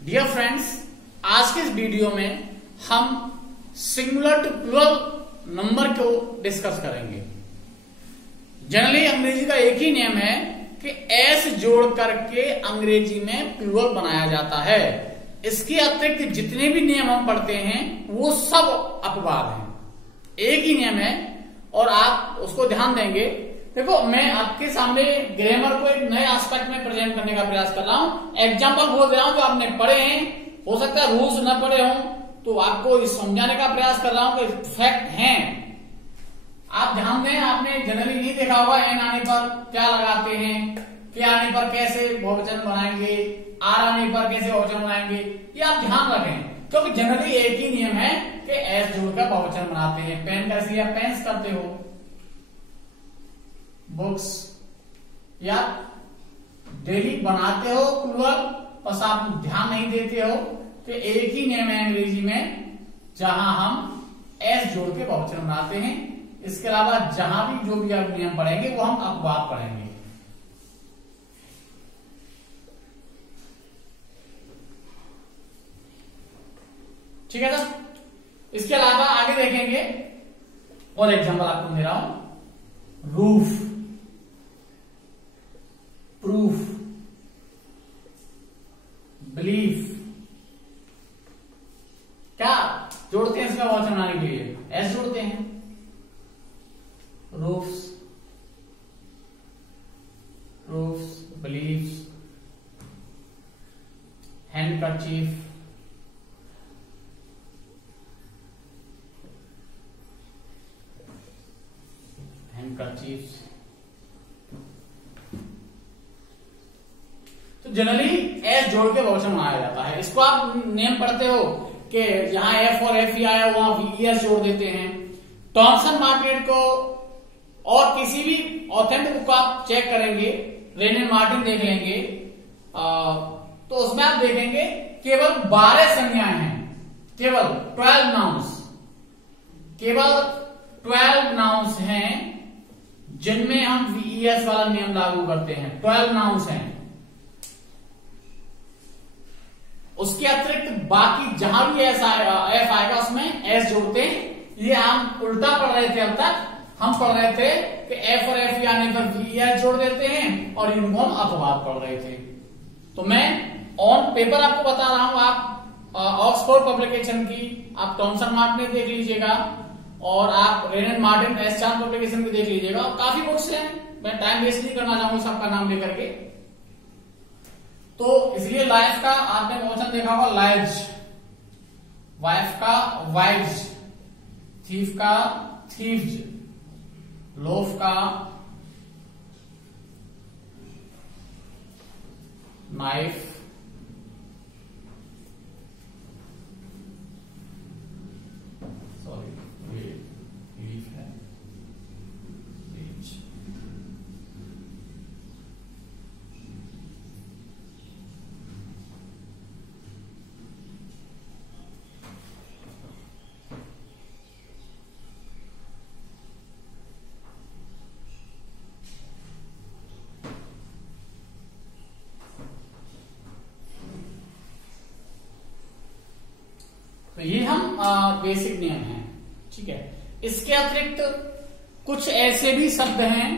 Dear friends, आज के इस वीडियो में हम सिंगुलर टू प्लूरल नंबर को डिस्कस करेंगे। जनरली अंग्रेजी का एक ही नियम है कि एस जोड़ करके अंग्रेजी में प्लूरल बनाया जाता है। इसके अतिरिक्त जितने भी नियम हम पढ़ते हैं वो सब अपवाद हैं। एक ही नियम है और आप उसको ध्यान देंगे। देखो, मैं आपके सामने ग्रामर को एक नए एस्पेक्ट में प्रेजेंट करने का प्रयास कर रहा हूं। एग्जाम्पल बोल रहा हूं जो आपने पढ़े हैं, हो सकता है रूल्स न पढ़े हों, तो आपको समझाने का प्रयास कर रहा हूं कि फैक्ट हैं। आप ध्यान दें, आपने जनरली नहीं देखा होगा एन आने पर क्या लगाते हैं, के आने पर कैसे बहुवचन बनाएंगे, आर आने पर कैसे बहुवचन बनाएंगे, ये आप ध्यान रखें, क्योंकि जनरली एक ही नियम है कि एस जोड़कर बहुवचन बनाते हैं। पेन कैसे आप पेन्स करते हो, बुक्स या डेली बनाते हो प्लूरल, बस आप ध्यान नहीं देते हो कि एक ही नियम है अंग्रेजी में जहां हम एस जोड़ के बहुवचन बनाते हैं। इसके अलावा जहां भी जो भी आप नियम पढ़ेंगे वो हम अपवाद पढ़ेंगे। ठीक है सर। इसके अलावा आगे देखेंगे और एग्जांपल आपको दे रहा हूं। रूफ, प्रूफ, बिलीफ, क्या जोड़ते हैं इसका बहुवचन बनाने के लिए? एस जोड़ते हैं। Roofs, proofs, beliefs, handkerchief, handkerchiefs. तो जनरली एस जोड़ के बहुवचन बनाया जाता है। इसको आप नेम पढ़ते हो कि जहां एफ और एफ ही आया वहां वीएस जोड़ देते हैं। टॉमसन मार्टिनेट को और किसी भी ऑथेंटिक बुक को आप चेक करेंगे, रेन एंड मार्टिन देख लेंगे, तो उसमें आप देखेंगे केवल 12 संज्ञाएं हैं, केवल 12 नाउन्स, केवल 12 नाउन्स हैं जिनमें हम वीएस वाला नियम लागू करते हैं। 12 नाउन्स हैं। उसके अतिरिक्त बाकी जहां भी एफ आएगा उसमें एस जोड़ते हैं। ये हम उल्टा पढ़ रहे थे अब तक। हम पढ़ रहे थे कि एफ और एफ आने पर वीएस जोड़ देते हैं और इनको हम अपवाद पढ़ रहे थे। तो मैं ऑन पेपर आपको बता रहा हूं। आप ऑक्सफोर्ड पब्लिकेशन की आप टॉमसन मार्टिन देख लीजिएगा और आप रेन एंड मार्टिन एस चार पब्लिकेशन की देख लीजिएगा। काफी बुक्स हैं, मैं टाइम वेस्ट नहीं करना चाहूंगा सबका नाम लेकर के। तो इसलिए लाइफ का आपने बहुवचन देखा होगा लाइव्स, वाइफ का वाइव्स, थीफ का थीव्स, लोफ का नाइफ, सॉरी ये लीफ है, लीच। तो ये हम बेसिक नियम हैं। ठीक है। इसके अतिरिक्त कुछ ऐसे भी शब्द हैं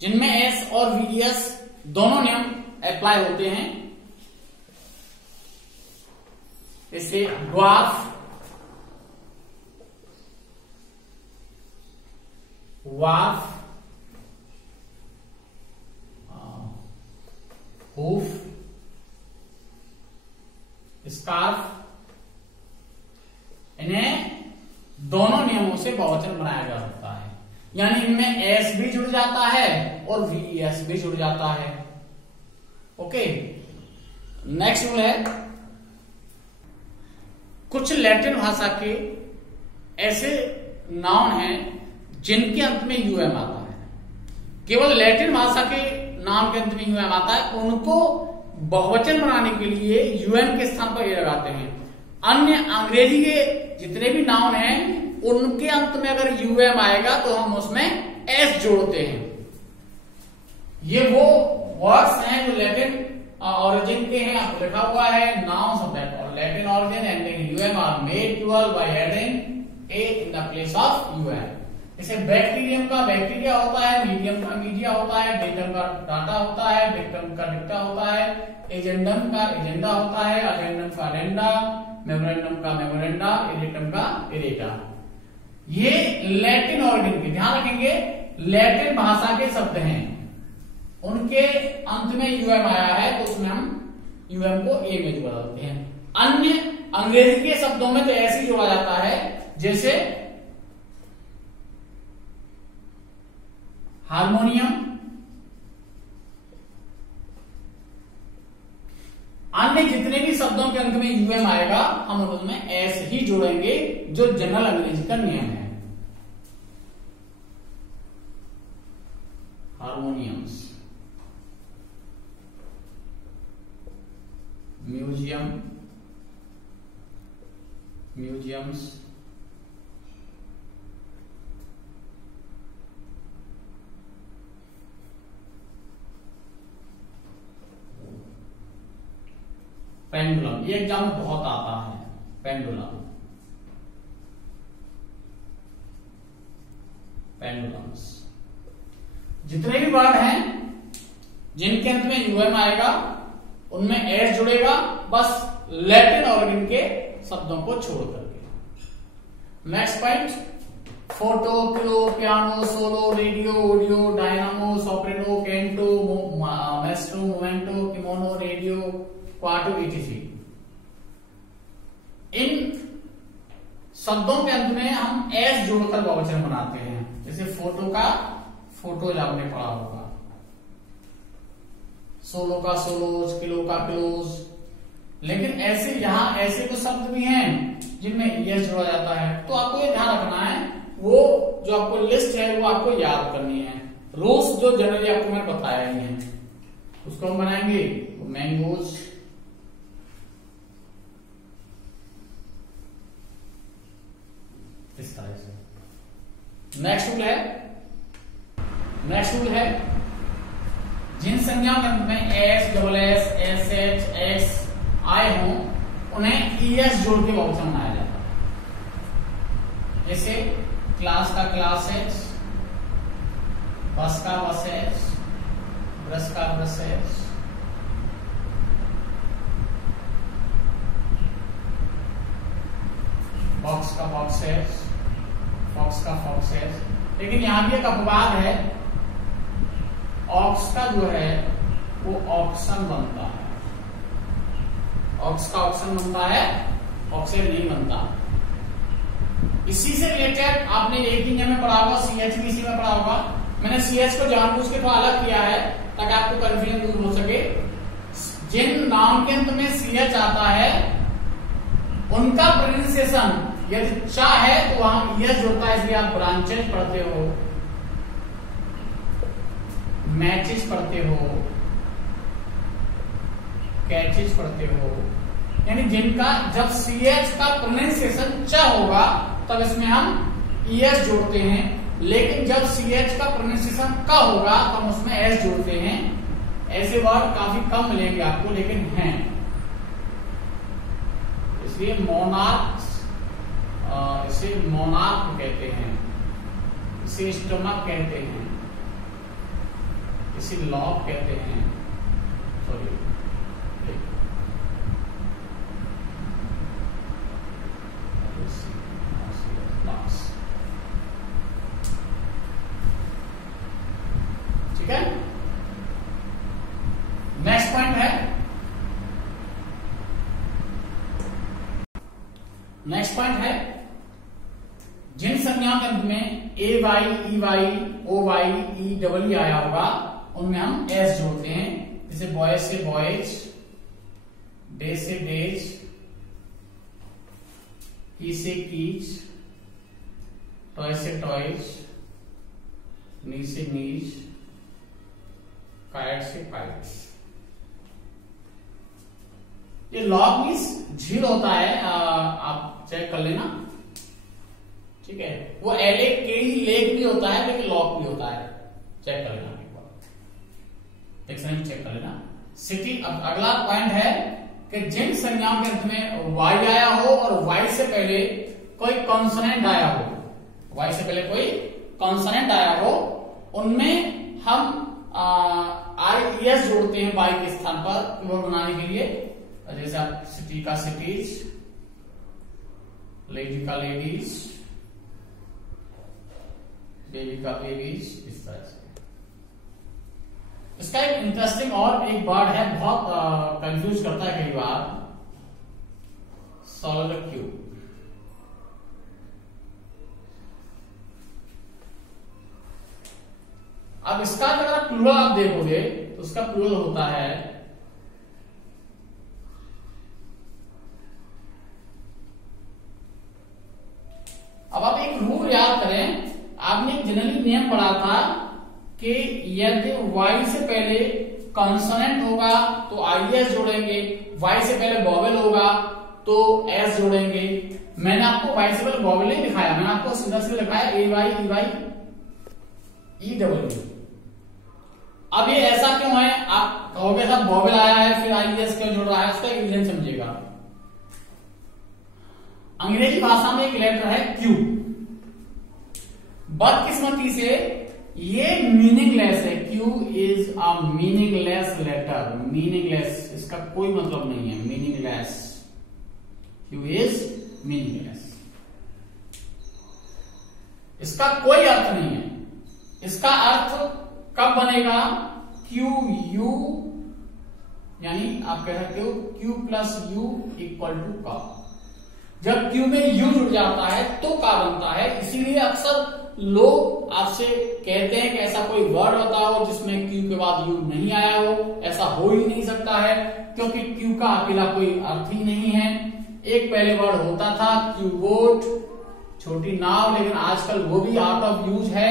जिनमें एस और वीएस दोनों नियम अप्लाई होते हैं। इसलिए ड्वार्फ, वार्फ, हूफ, स्कार्फ, इन्हें दोनों नियमों से बहुवचन बनाया जा सकता है। यानी इनमें एस भी जुड़ जाता है और वीएस भी जुड़ जाता है। ओके। नेक्स्ट रूल है, कुछ लैटिन भाषा के ऐसे नाउन हैं जिनके अंत में यूएम आता है। केवल लैटिन भाषा के नाम के अंत में यूएम आता है, उनको बहुवचन बनाने के लिए यूएम के स्थान पर ये लगाते हैं। अन्य अंग्रेजी के जितने भी नाउन हैं उनके अंत में अगर यूएम आएगा तो हम उसमें एस जोड़ते हैं। ये वो वर्ड्स हैं जो लैटिन origin के हैं, आपको लिखा हुआ है nouns of that or Latin origin ending in um are made plural by adding a in the place of um. जैसे बैक्टीरियम का बैक्टीरिया होता है, मीडियम का मीडिया होता है, डेटम का डाटा होता है, डिक्टम का डिक्टा होता है, एजेंडम का एजेंडा होता है, अजेंडम का एजेंडा, मेमोरेंडम का मेमोरेंडा, इरेटम का इरेटा। ये लैटिन ऑर्गन के, ध्यान रखेंगे लैटिन भाषा के शब्द हैं, उनके अंत में यूएम आया है तो उसमें हम यूएम को ए में जोड़ा देते हैं। अन्य अंग्रेजी के शब्दों में तो ऐसे ही जोड़ा जाता है जैसे हारमोनियम। अन्य जितने भी शब्दों के अंत में यूएम आएगा हम उनमें ऐसे ही जोड़ेंगे जो जनरल अंग्रेजी का नियम है। हारमोनियम्स, म्यूजियम, म्यूजियम्स, पेंडुलम, ये एग्जाम में बहुत आता है, पेंडुलम, पेंडुलम्स। जितने भी वर्ड हैं जिनके अंत में यूएम आएगा उनमें एस जुड़ेगा, बस लैटिन ऑर्गन के शब्दों को छोड़ करके। Next point, photo, pillow, piano, solo, radio, audio, dynamo, soprano, canto, maestro, memento, kimono, radio, quarto, etc। इन शब्दों के अंत में हम एस जोड़कर बहुवचन बनाते हैं। जैसे फोटो का फोटोज आपने पढ़ा होगा, सोलो का सोलोज, किलो का किलोज। लेकिन ऐसे यहां ऐसे तो शब्द भी हैं जिनमें यस जोड़ा जाता है, तो आपको ये ध्यान रखना है, वो जो आपको लिस्ट है वो आपको याद करनी है। रूल्स जो जनरली आपको मैंने बताया ही है उसको हम बनाएंगे। मैंगोज, इस तरह से। नेक्स्ट रूल है जिन संज्ञाओं के अंत में S, double S, S H, x आए हों उन्हें ईएस जोड़ के बहुवचन बनाया जाता है। जैसे क्लास का क्लास एच, बस का बस एच, ब्रश का ब्रश एच, बॉक्स का बॉक्स एच, फॉक्स का फॉक्स एच। लेकिन यहां भी एक अपवाद है, ऑक्स का जो है वो ऑक्सन बनता है, ऑक्स का ऑक्सन बनता है, ऑक्सेन नहीं बनता। इसी से रिलेटेड आपने एक ही नियम में पढ़ा होगा, CHBC में पढ़ा होगा। मैंने CH को जानबूझ के थोड़ा अलग किया है ताकि आपको कंफ्यूजन दूर हो सके। जिन नाउन के अंत में CH आता है उनका प्रोनाउंसिएशन यदि चा है तो वहां यस जोड़ता है, इसलिए आप ब्रांचेज पढ़ते हो, मैचेस पढ़ते हो, कैचेस पढ़ते हो, यानी जिनका जब CH का प्रोनाउंसिएशन च होगा तब इसमें हम ES जोड़ते हैं, लेकिन जब CH का प्रोनाउंसिएशन क होगा तो हम उसमें S जोड़ते हैं। ऐसे वर्ड काफी कम मिलेंगे आपको, लेकिन हैं। इसलिए इसे मोनार्क कहते हैं, इसे स्टमक कहते हैं, इसे लॉक कहते हैं, सॉरी ठीक है। नेक्स्ट पॉइंट है, जिन संज्ञाओं के अंत में A Y, E Y, O Y, E double E आया होगा उनमें हम एस जोड़ते हैं। जैसे बॉयज से बॉयज, डेज से डेज, की से कीज, टॉय से टॉयज, नीज से नीज, काइट से काइट्स। ये लॉग मीन्स झील होता है, आप चेक कर लेना, ठीक है। वो एलेक के लेक भी होता है लेकिन लॉग भी होता है, चेक कर लेना एक बार। डिक्शनरी चेक कर लेना। सिटी, अब अगला पॉइंट है कि जिन संज्ञाओं के अंत में वाई आया हो और वाई से पहले कोई कॉन्सोनेंट आया हो, वाई से पहले कोई कॉन्सोनेंट आया हो, उनमें हम IES जोड़ते हैं वाई के स्थान पर प्लूरल बनाने के लिए। जैसे आप सिटी का सिटीज, लेडी का लेडीज, बेबी का बेबीज, इस तरह से। इसका एक इंटरेस्टिंग और एक वर्ड है, बहुत कंफ्यूज करता है कई बार, सोलोक्यू। अब इसका अगर प्लूरल आप देखोगे तो उसका प्लूरल होता है अब आप एक रूल याद करें, आपने जनरली नियम पढ़ा था कि यदि वाई से पहले कॉन्सोनेंट होगा तो IES जोड़ेंगे, वाई से पहले वॉवेल होगा तो S जोड़ेंगे। मैंने आपको वाई से पहले वॉवेल नहीं दिखाया, मैंने आपको सीधा सीधा दिखाया AY, EY, EW। अब ये ऐसा क्यों है, आप कहोगे साहब वॉवेल आया है फिर IES क्यों जोड़ रहा है, उसका एक रीजन समझिएगा। अंग्रेजी भाषा में एक लेटर है Q, बदकिस्मती से ये मीनिंगलेस है। Q is a meaningless letter, meaningless, इसका कोई मतलब नहीं है, मीनिंगलेस। Q इज मीनिंगलेस, इसका कोई अर्थ नहीं है। इसका अर्थ कब बनेगा, QU, यानी आप कह सकते हो Q plus U equal to का। जब Q में U जुड़ जाता है तो का बनता है। इसीलिए अक्सर लोग आपसे कहते हैं कि ऐसा कोई वर्ड बताओ जिसमें Q के बाद U नहीं आया हो। ऐसा हो ही नहीं सकता है, क्योंकि Q का अकेला कोई अर्थ ही नहीं है। एक पहले वर्ड होता था Q बोट, छोटी नाव, लेकिन आजकल वो भी आउट ऑफ यूज है।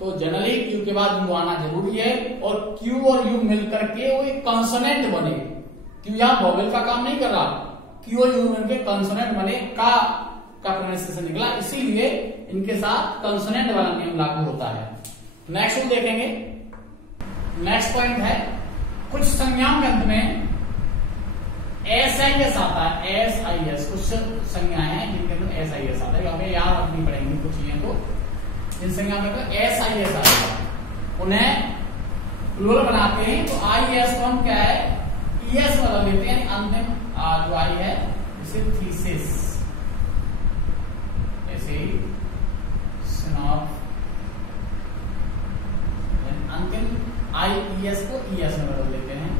तो जनरली Q के बाद U आना जरूरी है, और Q और U मिलकर के वो एक कॉन्सोनेंट बने। Q यहां वॉवेल का काम नहीं कर रहा, Q और U मिलकर कॉन्सोनेंट बने, का प्रोनाउंसिएशन निकला, इसीलिए इनके साथ कॉन्सोनेंट वाला नियम लागू होता है। नेक्स्ट देखेंगे, नेक्स्ट पॉइंट है कुछ संज्ञाओं के अंत में SIS आता है, SIS, कुछ संज्ञाएं हैं जिनके अंदर SIS आता है, क्योंकि याद रखनी पड़ेंगी कुछ चीजें। तो जिन संज्ञाओं में SIS आता है उन्हें प्लूरल बनाते हैं, तो IES को हम क्या है ES में बदल देते हैं, यानी अंतिम जो आई है इसे थीसिस, ऐसे ही अंतिम IES को ES में बदल देते हैं,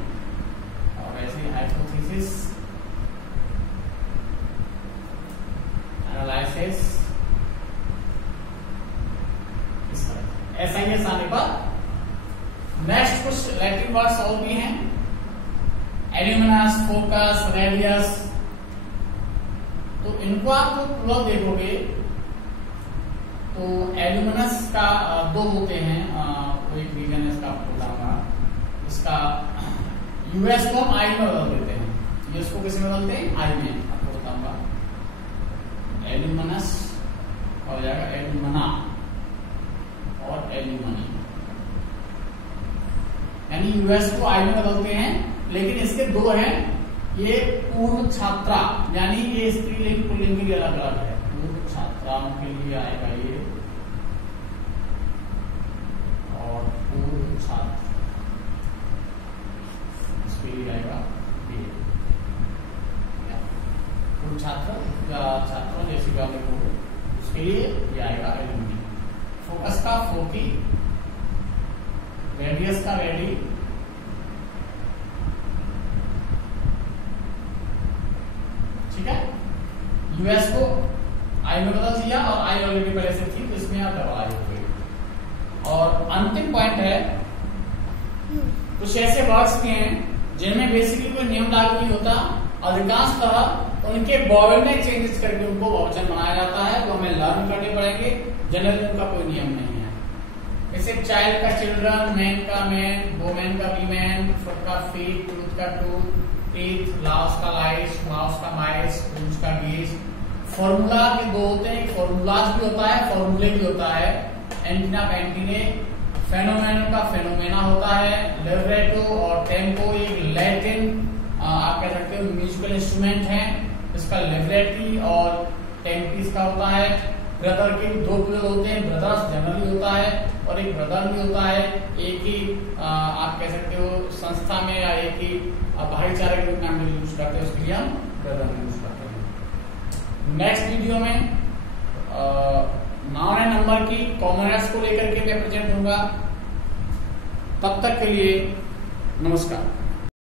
और ऐसे ही हाइपोथेसिस, एनालिसिस, इस तरह SIS आने पर। नेक्स्ट कुछ लैटिन वर्ड्स और भी हैं, एल्यूमिनस, फोकस, रेडियस। तो इनको आप प्लूरल देखोगे तो एल्यूमिनस का दो होते हैं, कोई रीजन है इसका आपको बताऊंगा। इसका US को हम I में बदल देते हैं, US को किसमें बदलते हैं, I में, आपको बताऊंगा। एल्यूमिनस हो जाएगा एल्यूमिना और एल्यूमिनी, यानी US को I में बदलते हैं। लेकिन इसके दो हैं, ये पूर्व छात्रा, यानी ये स्त्रीलिंग पुल्लिंग के लिए अलग अलग है। पूर्व छात्राओं के लिए आएगा ये, और पूर्व छात्र इसके लिए आएगा ये। पूर्व छात्र छात्रों जैसी बात है उसके लिए ये आएगा एल्यूमिनी। फोकस का फोकी, रेडियस का रेडी, ठीक है। US को I में बदल दिया, और I ऑलरेडी पहले से थी तो इसमें आप डबल I हो गई। और अंतिम पॉइंट है कुछ ऐसे वर्ड्स के हैं जिनमें बेसिकली कोई नियम लागू नहीं होता, अधिकांशतः उनके वॉवेल में चेंजेस करके उनको बहुवचन बनाया जाता है, तो हमें लर्न करने पड़ेंगे। जनरली उनका कोई नियम नहीं है। जैसे चाइल्ड का चिल्ड्रन, मैन का मैन, वोमेन का वीमेन, फुट का फीट, टूथ का टूथ, टीथ, लाउस का लाइस, माउस का माइस, गूज का गीज। फॉर्मूला के दो होते हैं, फॉर्मूलाज भी होता है, फॉर्मूले भी होता है। एंटीना का एंटीने, फेनोमेनो का फेनोमेना होता है, लिब्रेटो और टेम्पो एक लैटिन आप कह सकते हो म्यूजिकल इंस्ट्रूमेंट है, इसका लिब्रेटी और टेम्पी इसका होता है। ब्रदर के दो प्लूरल होते हैं, ब्रदर्स जनरली होता है और एक ब्रदर भी होता है, एक ही आप कह सकते हो संस्था में या एक ही भाईचारे के रूप में हम यूज करते हैं, उसके लिए हम ब्रदर यूज करते हैं। नेक्स्ट वीडियो में नाउन एंड नंबर की कॉमनर्स को लेकर के मैं प्रेजेंट होऊंगा। तब तक के लिए नमस्कार।